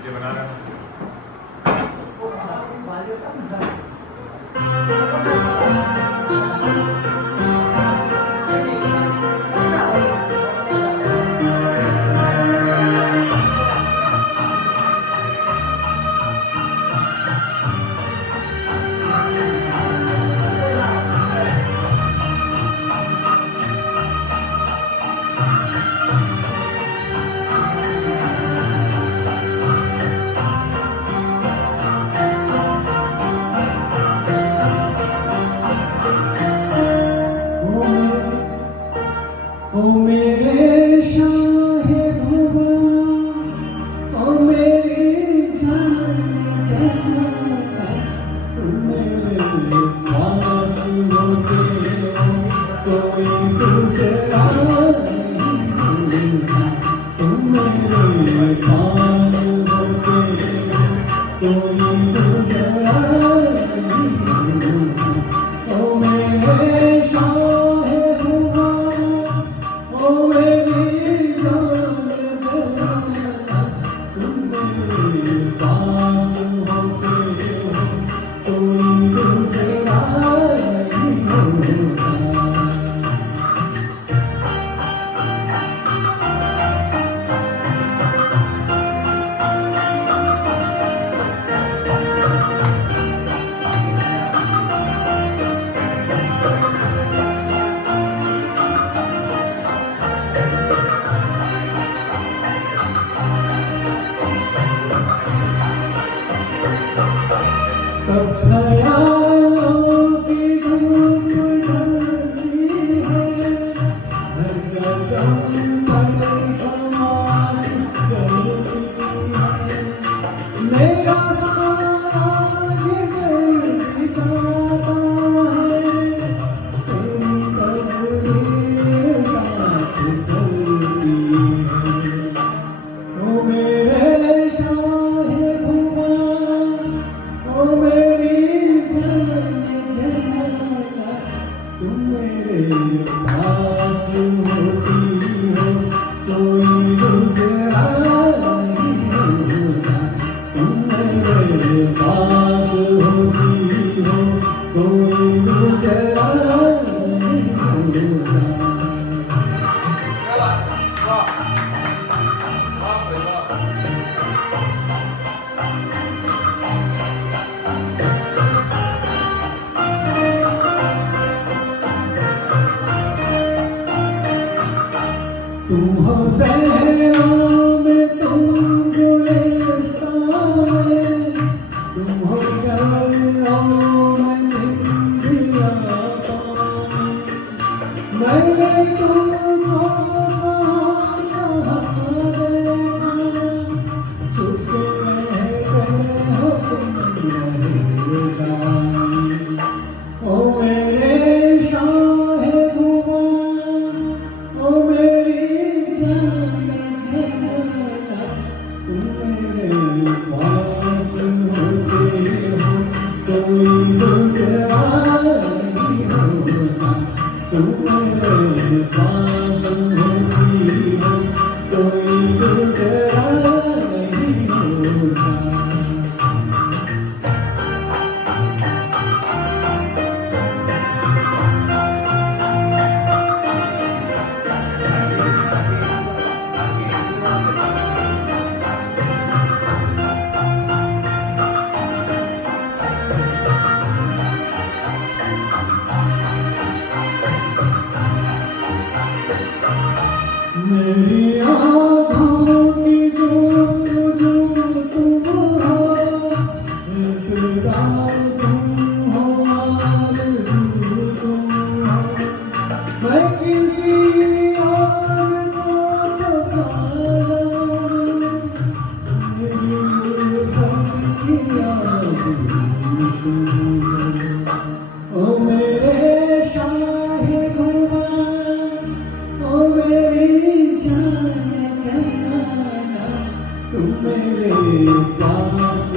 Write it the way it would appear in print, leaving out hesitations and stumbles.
ये बना रहा हूँ। ओ मेरे शाहे भुवन, ओ मेरी जान जहां, तुम मेरे पास होते हो कोई दूसरा नहीं, तुम मेरे पास होते हो कोई दूसरा नहीं, ओ मेरे शाहे ओ मेरी जान जहां, तुम मेरे पास होते हो कोई दूसरा नहीं होता। कब ख्यालों की धूप ढलती है, हर कदम पर समाज चलती है, मेरा सारा जिगर बिठाता है, तेरी तस्वीर साथ चलती है, ओ मेरे शाहे भुवन, ओ मेरी जान जहां, तुम मेरे पास होती हो कोई दूसरा नहीं होता, तुम मेरे पास होती हो कोई दूसरा नहीं होता। तुम हो सहरा में तुम गुलिस्तान में, तुम हो गलियों में निंदिया पानी, मैंने तुमको कहाँ देखा, छुप के रहते हो तुम रहेगा, ओ मेरे शाहे भुवन, ओ मेरी जान जहां, तुम मेरे पास होते हो कोई दूसरा नहीं होता, तुम मेरे पास होती हो कोई दूसरा नहीं होता। मेरी आँखों की जोत जो तुम हो, इकरार तुम हो, आरज़ू तुम हो, मैं किसी और को पुकारा, मेरी उल्फत की याद तुम हो, ओ मेरे शाहे भुवन, ओ मेरी जान जहां, तुम मेरे पास